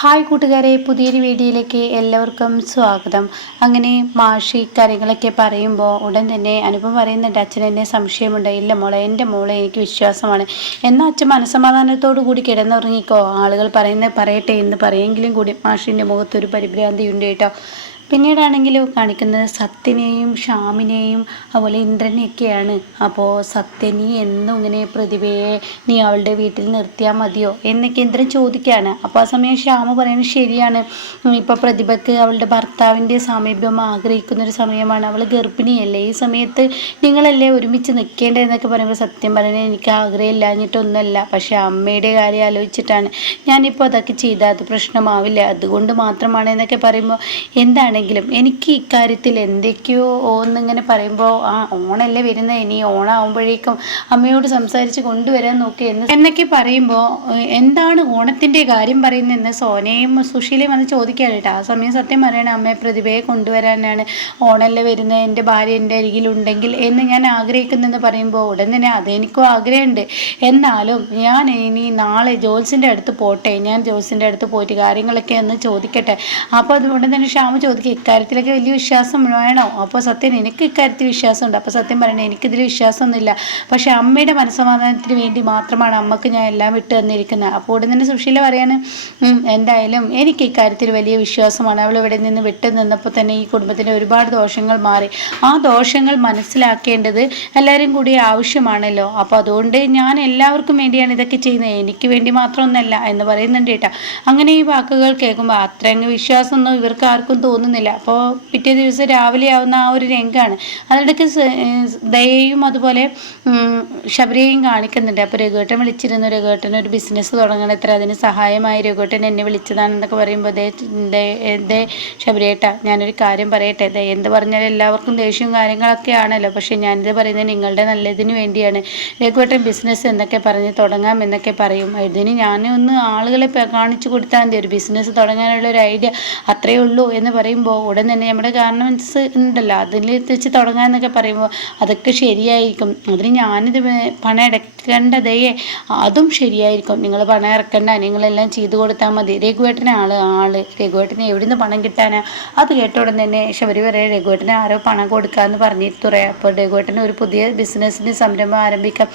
Hi കൂട്ടുകാരെ പുതിയൊരു വീഡിയോയിലേക്ക് എല്ലാവർക്കും സ്വാഗതം. അങ്ങനെ മാഷി കാര്യങ്ങളൊക്കെ പറയുമ്പോൾ ഉടൻ തന്നെ അനുപം പറയുന്നുണ്ട് അച്ഛൻ എന്നെ സംശയമുണ്ട്. ഇല്ല മോളെ എന്റെ മോളെ എനിക്ക് വിശ്വാസമാണ്. എന്നാൽ അച്ഛൻ മനസ്സമാധാനത്തോടു കൂടി കിടന്നുറങ്ങിക്കോ. ആളുകൾ പറയുന്നത് പറയട്ടെ എന്ന് പറയെങ്കിലും കൂടി മാഷിന്റെ മുഖത്തൊരു പരിഭ്രാന്തിയുണ്ട് കേട്ടോ. പിന്നീടാണെങ്കിലും കാണിക്കുന്നത് സത്യനെയും ഷാമിനെയും അതുപോലെ ഇന്ദ്രനെയൊക്കെയാണ്. അപ്പോൾ സത്യനി എന്നും ഇങ്ങനെ പ്രതിഭയെ നീ അവളുടെ വീട്ടിൽ നിർത്തിയാൽ മതിയോ എന്നൊക്കെ ഇന്ദ്രൻ ചോദിക്കുകയാണ് അപ്പോൾ ആ സമയം ഷ്യാമ പറയുന്നത് ശരിയാണ്. ഇപ്പോൾ പ്രതിഭയ്ക്ക് അവളുടെ ഭർത്താവിന്റെ സാമീപ്യം ആഗ്രഹിക്കുന്ന ഒരു സമയമാണ്. അവൾ ഗർഭിണിയല്ലേ. ഈ സമയത്ത് നിങ്ങളല്ലേ ഒരുമിച്ച് നിൽക്കേണ്ടതെന്നൊക്കെ പറയുമ്പോൾ സത്യം പറയുന്നത് എനിക്ക് ആഗ്രഹമില്ലാഞ്ഞിട്ടൊന്നുമല്ല പക്ഷേ അമ്മയുടെ കാര്യം ആലോചിച്ചിട്ടാണ്. ഞാനിപ്പോൾ അതൊക്കെ ചെയ്താൽ അത് പ്രശ്നമാവില്ല. അതുകൊണ്ട് മാത്രമാണ് എന്നൊക്കെ പറയുമ്പോൾ എന്താണ് ആണെങ്കിലും എനിക്ക് ഇക്കാര്യത്തിൽ എന്തൊക്കെയോ എന്നിങ്ങനെ പറയുമ്പോൾ ആ ഓണല്ലേ വരുന്നത് ഇനി ഓണാവുമ്പോഴേക്കും അമ്മയോട് സംസാരിച്ച് കൊണ്ടുവരാൻ നോക്കി എന്ന് എന്നൊക്കെ പറയുമ്പോൾ എന്താണ് ഓണത്തിന്റെ കാര്യം പറയുന്നതെന്ന് സോനയും സുശീലയും വന്ന് ചോദിക്കാൻ കേട്ടോ. ആ സമയം സത്യം പറയണേ അമ്മയെ പ്രതിഭയെ കൊണ്ടുവരാനാണ് ഓണല്ലേ വരുന്നത് എന്റെ ഭാര്യ എന്റെ അരികിലുണ്ടെങ്കിൽ എന്ന് ഞാൻ ആഗ്രഹിക്കുന്നെന്ന് പറയുമ്പോൾ ഉടൻ തന്നെ അതെനിക്കും ആഗ്രഹമുണ്ട്. എന്നാലും ഞാൻ ഇനി നാളെ ജോൽസിന്റെ അടുത്ത് പോട്ടെ ഞാൻ ജോൽസിന്റെ അടുത്ത് പോയിട്ട് കാര്യങ്ങളൊക്കെ ഒന്ന് ചോദിക്കട്ടെ. അപ്പോൾ അതുകൊണ്ട് തന്നെ ക്ഷാമ ചോദിക്കും ഇക്കാര്യത്തിലൊക്കെ വലിയ വിശ്വാസം വേണോ. അപ്പോൾ സത്യം എനിക്ക് ഇക്കാര്യത്തിൽ വിശ്വാസമുണ്ട്. അപ്പോൾ സത്യം പറയണേ എനിക്കിതിൽ വിശ്വാസമൊന്നുമില്ല. പക്ഷേ അമ്മയുടെ മനസ്സമാധാനത്തിന് വേണ്ടി മാത്രമാണ് അമ്മയ്ക്ക് ഞാൻ എല്ലാം വിട്ടു തന്നിരിക്കുന്നത്. അപ്പോൾ ഉടൻ തന്നെ സുശീല പറയാണ് എന്തായാലും എനിക്ക് ഇക്കാര്യത്തിൽ വലിയ വിശ്വാസമാണ്. അവൾ ഇവിടെ നിന്ന് വിട്ടു നിന്നപ്പോൾ തന്നെ ഈ കുടുംബത്തിന്റെ ഒരുപാട് ദോഷങ്ങൾ മാറി. ആ ദോഷങ്ങൾ മനസ്സിലാക്കേണ്ടത് എല്ലാവരും കൂടി ആവശ്യമാണല്ലോ. അപ്പോൾ അതുകൊണ്ട് ഞാൻ എല്ലാവർക്കും വേണ്ടിയാണ് ഇതൊക്കെ ചെയ്യുന്നത്. എനിക്ക് വേണ്ടി മാത്രമൊന്നല്ല എന്ന് പറയുന്നുണ്ട് കേട്ടോ. അങ്ങനെ ഈ വാക്കുകൾ കേൾക്കുമ്പോൾ അത്രയങ്ങ് വിശ്വാസമൊന്നും ഇവർക്ക് ആർക്കും തോന്നുന്നില്ല. തോന്നുന്നില്ല അപ്പോൾ പിറ്റേ ദിവസം രാവിലെ ആവുന്ന ആ ഒരു രംഗമാണ് അതിനിടയ്ക്ക് ദയയും അതുപോലെ ശബരിയെയും കാണിക്കുന്നുണ്ട്. അപ്പോൾ രഘുവേട്ടൻ വിളിച്ചിരുന്നു. രഘുവേട്ടൻ ഒരു ബിസിനസ് തുടങ്ങണം എത്ര അതിന് സഹായമായി രഘുവേട്ടൻ എന്നെ വിളിച്ചതാണെന്നൊക്കെ പറയുമ്പോൾ ദേ ദേ ശബരിയേട്ട ഞാനൊരു കാര്യം പറയട്ടെ. ദേ എന്ത് പറഞ്ഞാലും എല്ലാവർക്കും ദേഷ്യവും കാര്യങ്ങളൊക്കെ ആണല്ലോ പക്ഷേ ഞാനിത് പറയുന്നത് നിങ്ങളുടെ നല്ലതിന് വേണ്ടിയാണ്. രഘുവേട്ടൻ ബിസിനസ് എന്നൊക്കെ പറഞ്ഞ് തുടങ്ങാം എന്നൊക്കെ പറയും. ഇതിന് ഞാൻ ഒന്ന് ആളുകളെ കാണിച്ചു കൊടുത്താൽ മതി. ഒരു ബിസിനസ് തുടങ്ങാനുള്ള ഒരു ഐഡിയ അത്രയേ ഉള്ളൂ എന്ന് പറയുമ്പോൾ പറയുമ്പോൾ ഉടൻ തന്നെ നമ്മുടെ ഗാർമെന്റ്സ് ഉണ്ടല്ലോ അതിൽ വെച്ച് തുടങ്ങാമെന്നൊക്കെ പറയുമ്പോൾ അതൊക്കെ ശരിയായിരിക്കും. അതിന് ഞാനിത് പണം അടക്കേണ്ടതേ അതും ശരിയായിരിക്കും. നിങ്ങൾ പണം ഇറക്കണ്ട. നിങ്ങളെല്ലാം ചെയ്തു കൊടുത്താൽ മതി. രഘുവേട്ടനെ ആൾ ആൾ. രഘുവേട്ടനെ എവിടെ നിന്ന് പണം കിട്ടാനാ? അത് കേട്ട ഉടൻ തന്നെ ശബരി പറയാം രഘുവേട്ടനെ ആരോ പണം കൊടുക്കാമെന്ന് പറഞ്ഞിട്ട് പറയാം അപ്പോൾ രഘുവേട്ടന് ഒരു പുതിയ ബിസിനസ്സിന് സംരംഭം ആരംഭിക്കാം.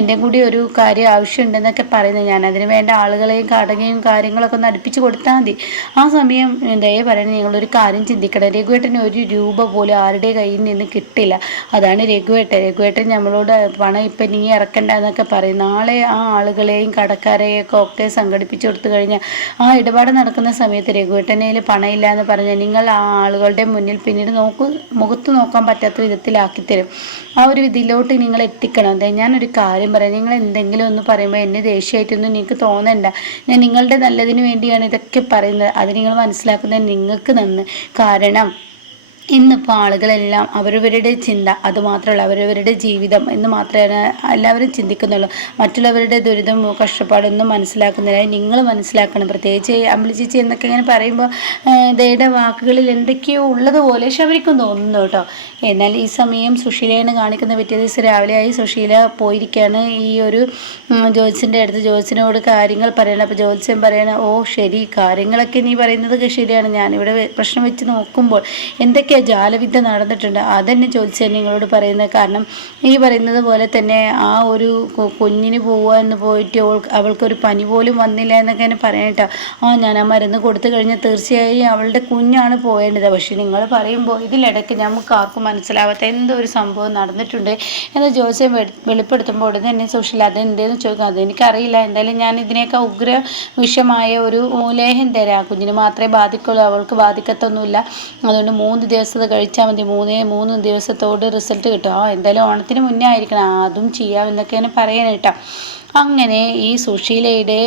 എന്റെ കൂടി ഒരു കാര്യം ആവശ്യമുണ്ടെന്നൊക്കെ പറയുന്നത് ഞാൻ അതിന് വേണ്ട ആളുകളെയും കടകയും കാര്യങ്ങളൊക്കെ ഒന്ന് അടുപ്പിച്ച് കൊടുത്താൽ മതി. ആ സമയം ദയ പറയണേ നിങ്ങളൊരു കാര്യം ചിന്തിക്കണം. രഘുവേട്ടന് ഒരു രൂപ പോലും ആരുടെ കയ്യിൽ നിന്ന് കിട്ടില്ല. അതാണ് രഘുവേട്ടൻ. രഘുവേട്ടൻ നമ്മളോട് പണം ഇപ്പം നീ ഇറക്കണ്ട എന്നൊക്കെ പറയും. നാളെ ആ ആളുകളെയും കടക്കാരെയൊക്കെ ഒക്കെ സംഘടിപ്പിച്ചു കൊടുത്തു കഴിഞ്ഞാൽ ആ ഇടപാട് നടക്കുന്ന സമയത്ത് രഘുവേട്ടനയിൽ പണയില്ല എന്ന് പറഞ്ഞാൽ നിങ്ങൾ ആ ആളുകളുടെ മുന്നിൽ പിന്നീട് നോക്കൂ മുഖത്ത് നോക്കാൻ പറ്റാത്ത വിധത്തിലാക്കി തരും ആ ഒരു ഇതിലോട്ട് നിങ്ങൾ എത്തിക്കണം. അതെ ഞാനൊരു കാര്യം പറയാം. നിങ്ങൾ എന്തെങ്കിലും ഒന്ന് പറയുമ്പോൾ എന്നെ ദേഷ്യമായിട്ടൊന്നും നിങ്ങൾക്ക് തോന്നണ്ട. ഞാൻ നിങ്ങളുടെ നല്ലതിന് വേണ്ടിയാണ് ഇതൊക്കെ പറയുന്നത്. അത് നിങ്ങൾ മനസ്സിലാക്കുന്നത് നിങ്ങൾക്ക് നന്ന്. കാരണം ഇന്നിപ്പോൾ ആളുകളെല്ലാം അവരവരുടെ ചിന്ത അതുമാത്രമല്ല അവരവരുടെ ജീവിതം എന്ന് മാത്രമേ എല്ലാവരും ചിന്തിക്കുന്നുള്ളൂ. മറ്റുള്ളവരുടെ ദുരിതം കഷ്ടപ്പാടൊന്നും മനസ്സിലാക്കുന്നില്ല. നിങ്ങൾ മനസ്സിലാക്കണം. പ്രത്യേകിച്ച് അമ്പിളിച്ചേച്ചി എന്നൊക്കെ ഇങ്ങനെ പറയുമ്പോൾ ദയുടെ വാക്കുകളിൽ എന്തൊക്കെയോ ഉള്ളതുപോലെ ശബരിക്കും തോന്നുന്നു കേട്ടോ. എന്നാൽ ഈ സമയം സുശീലയാണ് കാണിക്കുന്ന പിറ്റേ ദിവസം രാവിലെ ആയി സുശീല പോയിരിക്കുകയാണ് ഈ ഒരു ജോത്സ്യന്റെ അടുത്ത് ജോത്സ്യനോട് കാര്യങ്ങൾ പറയണം. അപ്പോൾ ജോത്സ്യൻ പറയണം ഓ ശരി കാര്യങ്ങളൊക്കെ നീ പറയുന്നത് ശരിയാണ്. ഞാനിവിടെ പ്രശ്നം വെച്ച് നോക്കുമ്പോൾ എന്തൊക്കെ ജാലവിദ്യ നടന്നിട്ടുണ്ട്. അതന്നെ ചോദിച്ചാൽ നിങ്ങളോട് പറയുന്നത്. കാരണം ഈ പറയുന്നത് പോലെ തന്നെ ആ ഒരു കുഞ്ഞിന് പോവുക എന്ന് പോയിട്ട് അവൾക്കൊരു പനി പോലും വന്നില്ല എന്നൊക്കെ എന്നെ പറയട്ടോ ആ ഞാൻ ആ മരുന്ന് കൊടുത്തു കഴിഞ്ഞാൽ തീർച്ചയായും അവളുടെ കുഞ്ഞാണ് പോയേണ്ടത്. പക്ഷെ നിങ്ങൾ പറയുമ്പോൾ ഇതിലിടയ്ക്ക് നമുക്ക് ആർക്കും മനസ്സിലാവാത്ത എന്തോ ഒരു സംഭവം നടന്നിട്ടുണ്ട് എന്ന് ജോസ്യം വെളിപ്പെടുത്തുമ്പോൾ ഉടനെ തന്നെ സോഷ്യൽ അതെന്തേന്ന് ചോദിക്കും. അതെനിക്കറിയില്ല. എന്തായാലും ഞാൻ ഇതിനേക്കാൾ ഉഗ്ര വിഷമായ ഒരു ലേഹം തരാം. കുഞ്ഞിന് മാത്രമേ ബാധിക്കുള്ളൂ. അവൾക്ക് ബാധിക്കത്തൊന്നുമില്ല. അതുകൊണ്ട് മൂന്ന് ദിവസം ദിവസം കഴിച്ചാൽ മതി. മൂന്നേ മൂന്ന് ദിവസത്തോട് റിസൾട്ട് കിട്ടും. ആ എന്തായാലും ഓണത്തിന് മുന്നേ ആയിരിക്കണം. അതും ചെയ്യാം എന്നൊക്കെയാണ് കേട്ടോ. അങ്ങനെ ഈ സുശീലയുടെ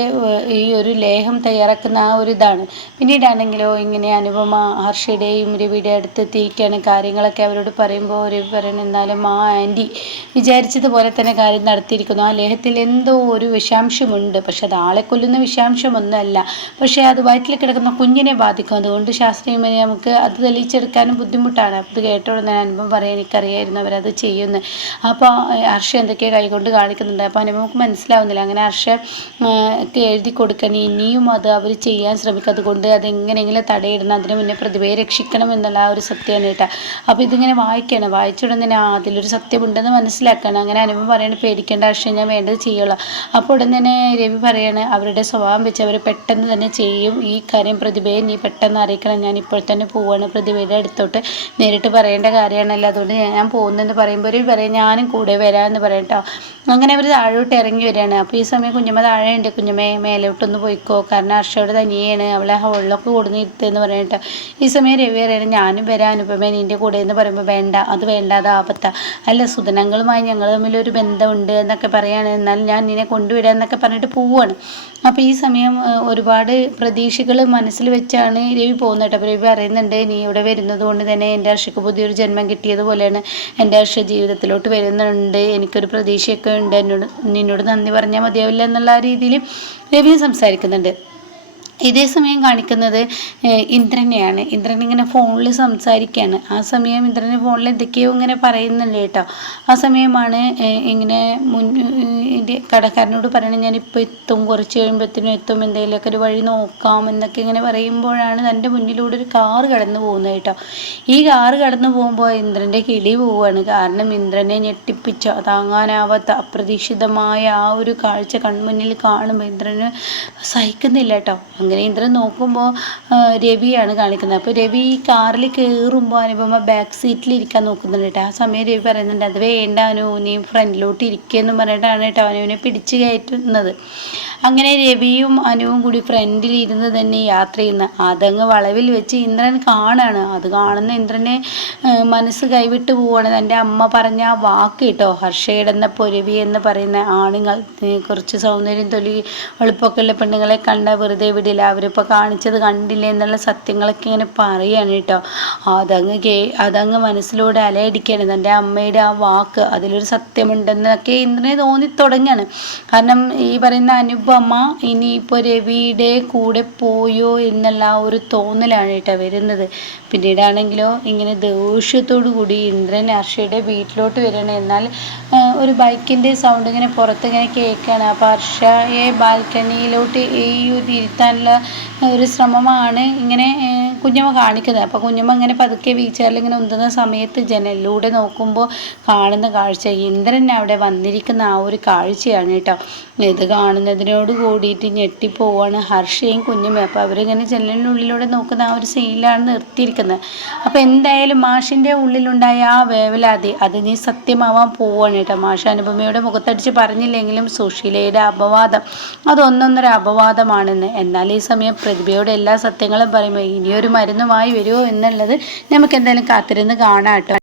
ഈ ഒരു ലേഹം തയ്യാറാക്കുന്ന ആ ഒരു ഇതാണ്. പിന്നീടാണെങ്കിലോ ഇങ്ങനെ അനുപമ ഹർഷയുടെയും രവിയുടെ അടുത്ത് തീക്കാണ് കാര്യങ്ങളൊക്കെ അവരോട് പറയുമ്പോൾ രവി പറയണം എന്നാലും ആ ആന്റി വിചാരിച്ചതുപോലെ തന്നെ കാര്യം നടത്തിയിരിക്കുന്നു. ആ ലേഹത്തിൽ എന്തോ ഒരു വിഷാംശമുണ്ട്. പക്ഷെ അത് ആളെ കൊല്ലുന്ന വിഷാംശമൊന്നുമല്ല. പക്ഷേ അത് വയറ്റിൽ കിടക്കുന്ന കുഞ്ഞിനെ ബാധിക്കും. അതുകൊണ്ട് ശാസ്ത്രീയമായി നമുക്ക് അത് തെളിയിച്ചെടുക്കാനും ബുദ്ധിമുട്ടാണ്. അത് കേട്ടോടെ അനുഭവം പറയാൻ എനിക്കറിയായിരുന്നു അവരത് ചെയ്യുന്നത് അപ്പോൾ ഹർഷ എന്തൊക്കെയോ കൈകൊണ്ട് കാണിക്കുന്നുണ്ട്. അപ്പോൾ അനുഭവം മനസ്സിലായി മനസ്സിലാവുന്നില്ല. അങ്ങനെ ഹർഷ ഒക്കെ എഴുതി കൊടുക്കണം. ഇനിയും അത് അവർ ചെയ്യാൻ ശ്രമിക്കും. അതുകൊണ്ട് അതെങ്ങനെയെങ്കിലും തടയിടണം. അതിന് മുന്നേ പ്രതിഭയെ രക്ഷിക്കണം എന്നുള്ള ആ ഒരു സത്യമാണ് കേട്ടോ. അപ്പോൾ ഇതിങ്ങനെ വായിക്കണം. വായിച്ചുടനെ തന്നെ അതിലൊരു സത്യമുണ്ടെന്ന് മനസ്സിലാക്കണം. അങ്ങനെ അനുഭവം പറയണ പേടിക്കേണ്ട ഹർഷ ഞാൻ വേണ്ടത് ചെയ്യുള്ളൂ. അപ്പോൾ ഉടൻ തന്നെ രവി പറയാണ് അവരുടെ സ്വഭാവം വെച്ച് അവർ പെട്ടെന്ന് തന്നെ ചെയ്യും. ഈ കാര്യം പ്രതിഭയെ നീ പെട്ടെന്ന് അറിയിക്കണം. ഞാൻ ഇപ്പോൾ തന്നെ പോവാണ് പ്രതിഭയുടെ അടുത്തോട്ട്. നേരിട്ട് പറയേണ്ട കാര്യമാണല്ലോ. അതുകൊണ്ട് ഞാൻ പോകുന്നെന്ന് പറയുമ്പോൾ ഒരു പറയും ഞാനും കൂടെ വരാമെന്ന് പറയും കേട്ടോ. അങ്ങനെ അവർ താഴോട്ട് ഇറങ്ങി വരികയാണ് അപ്പോൾ ഈ സമയം കുഞ്ഞമ്മ താഴെ ഉണ്ട് കുഞ്ഞമ്മയെ മേലോട്ടൊന്ന് പോയിക്കോ. കാരണം അർഷയോട് തനിയാണ്. അവളെ ഹോളിലൊക്കെ കൊടുന്ന് ഇരുത്തെന്ന് പറഞ്ഞിട്ട്. ഈ സമയം രവി പറയണം ഞാനും വരാൻ അനുപമ നിന്റെ കൂടെ എന്ന് പറയുമ്പോൾ വേണ്ട. അത് വേണ്ട അത് ആപത്ത. അല്ല സുധനങ്ങളുമായി ഞങ്ങൾ തമ്മിൽ ഒരു ബന്ധമുണ്ട് എന്നൊക്കെ പറയാണ്. എന്നാൽ ഞാൻ നിന്നെ കൊണ്ടുവിടാം എന്നൊക്കെ പറഞ്ഞിട്ട് പോവുകയാണ് അപ്പോൾ ഈ സമയം ഒരുപാട് പ്രതീക്ഷകൾ മനസ്സിൽ വെച്ചാണ് രവി പോകുന്നത് കേട്ടോ. അപ്പോൾ രവി പറയുന്നുണ്ട് നീ ഇവിടെ വരുന്നത് കൊണ്ട് തന്നെ എന്റെ അർഷയ്ക്ക് പുതിയൊരു ജന്മം കിട്ടിയതുപോലെയാണ് എന്റെ അർഷ ജീവിതത്തിലോട്ട് വരുന്നുണ്ട്. എനിക്കൊരു പ്രതീക്ഷയൊക്കെ ഉണ്ട്. എന്നോട് നിന്നോട് നന്ദി പറഞ്ഞാൽ മതിയാവില്ല എന്നുള്ള രീതിയിൽ രവി സംസാരിക്കുന്നുണ്ട്. ഇതേ സമയം കാണിക്കുന്നത് ഇന്ദ്രനെയാണ്. ഇന്ദ്രൻ ഇങ്ങനെ ഫോണിൽ സംസാരിക്കുകയാണ് ആ സമയം ഇന്ദ്രന് ഫോണിൽ എന്തൊക്കെയോ ഇങ്ങനെ പറയുന്നുണ്ട് കേട്ടോ. ആ സമയമാണ് ഇങ്ങനെ മുൻ കടക്കാരനോട് പറയണത് ഞാനിപ്പോൾ എത്തും കുറച്ച് കഴിയുമ്പോഴത്തേനും എത്തും എന്തെങ്കിലുമൊക്കെ ഒരു വഴി നോക്കാം എന്നൊക്കെ ഇങ്ങനെ പറയുമ്പോഴാണ് തന്റെ മുന്നിലൂടെ ഒരു കാറ് കടന്നു പോകുന്നത് കേട്ടോ. ഈ കാറ് കടന്നു പോകുമ്പോൾ ഇന്ദ്രന്റെ കിളി പോവുകയാണ്. കാരണം ഇന്ദ്രനെ ഞെട്ടിപ്പിച്ച താങ്ങാനാവാത്ത അപ്രതീക്ഷിതമായ ആ ഒരു കാഴ്ച കൺമുന്നിൽ കാണുമ്പോൾ ഇന്ദ്രന് സഹിക്കുന്നില്ല കേട്ടോ. അങ്ങനെ ഇന്ദ്രൻ നോക്കുമ്പോൾ രവിയാണ് കാണിക്കുന്നത്. അപ്പോൾ രവി കാറിൽ കയറുമ്പോൾ അനുപമ ബാക്ക് സീറ്റിൽ ഇരിക്കാൻ നോക്കുന്നുണ്ട് കേട്ടോ. ആ സമയം രവി പറയുന്നുണ്ട് അത് വേണ്ട അനു നീ ഫ്രണ്ടിലോട്ട് ഇരിക്കുകയെന്ന് പറഞ്ഞിട്ടാണ് കേട്ടോ അനുവിനെ പിടിച്ച് കയറ്റുന്നത്. അങ്ങനെ രവിയും അനുവും കൂടി ഫ്രണ്ടിൽ ഇരുന്ന് തന്നെ യാത്ര ചെയ്യുന്ന അതങ്ങ് വളവിൽ വെച്ച് ഇന്ദ്രൻ കാണാണ്. അത് കാണുന്ന ഇന്ദ്രനെ മനസ്സ് കൈവിട്ട് പോവാണ്. തന്റെ അമ്മ പറഞ്ഞ ആ വാക്ക് കേട്ടോ ഹർഷയിടുന്ന പൊരവി എന്ന് പറയുന്ന ആണുങ്ങൾ. കുറച്ച് സൗന്ദര്യം തൊലി എളുപ്പമൊക്കെയുള്ള പെണ്ണുങ്ങളെ കണ്ട വെറുതെ വിടില്ല അവരിപ്പോൾ കാണിച്ചത് കണ്ടില്ല എന്നുള്ള സത്യങ്ങളൊക്കെ ഇങ്ങനെ പറയാണ് കേട്ടോ. അതങ്ങ് കേ അതങ്ങ് മനസ്സിലൂടെ അലയടിക്കുകയാണ് തന്റെ അമ്മയുടെ ആ വാക്ക് അതിലൊരു സത്യമുണ്ടെന്നൊക്കെ ഇന്ദ്രനെ തോന്നി തുടങ്ങുകയാണ് കാരണം ഈ പറയുന്ന അനുപമ ഇനിയിപ്പോൾ രവിയുടെ കൂടെ പോയോ എന്നുള്ള ആ ഒരു തോന്നലാണ് കേട്ടോ വരുന്നത്. പിന്നീടാണെങ്കിലോ ഇങ്ങനെ ദേഷ്യത്തോടു കൂടി ഇന്ദ്രൻ ഹർഷയുടെ വീട്ടിലോട്ട് വരികയാണ്. എന്നാൽ ഒരു ബൈക്കിന്റെ സൗണ്ട് ഇങ്ങനെ പുറത്ത് ഇങ്ങനെ കേൾക്കുകയാണ്. അപ്പോൾ ഹർഷയെ ബാൽക്കണിയിലോട്ട് ഈ ഇരുത്താനുള്ള ഒരു ശ്രമമാണ് ഇങ്ങനെ കുഞ്ഞമ്മ കാണിക്കുന്നത്. അപ്പോൾ കുഞ്ഞമ്മ ഇങ്ങനെ പതുക്കെ വീച്ചാറിൽ ഇങ്ങനെ ഉന്തുന്ന സമയത്ത് ജനലിലൂടെ നോക്കുമ്പോൾ കാണുന്ന കാഴ്ച ഇന്ദ്രൻ അവിടെ വന്നിരിക്കുന്ന ആ ഒരു കാഴ്ചയാണ് കേട്ടോ. ഇത് കാണുന്നതിനോട് കൂടിയിട്ട് ഞെട്ടിപ്പോവാണ് ഹർഷയും കുഞ്ഞമ്മയും. അപ്പോൾ അവരിങ്ങനെ ജനലിനുള്ളിലൂടെ നോക്കുന്ന ആ ഒരു സീനിലാണ് നിർത്തിയിരിക്കുന്നത്. അപ്പോൾ എന്തായാലും മാഷിന്റെ ഉള്ളിലുണ്ടായ ആ വേവലാതി അത് നീ സത്യമാവാൻ പോവുകയാണ് കേട്ടോ. മാഷ അനുപമയുടെ മുഖത്തടിച്ച് പറഞ്ഞില്ലെങ്കിലും സുശീലയുടെ അപവാദം അതൊന്നൊന്നൊരു അപവാദമാണെന്ന്. എന്നാൽ ഈ സമയം പ്രതിഭയോട് എല്ലാ സത്യങ്ങളും പറയുമ്പോൾ ഇനിയൊരു മരുന്നുമായി വരുമോ എന്നുള്ളത് നമുക്ക് എന്തായാലും കാത്തിരുന്ന് കാണാം കേട്ടോ.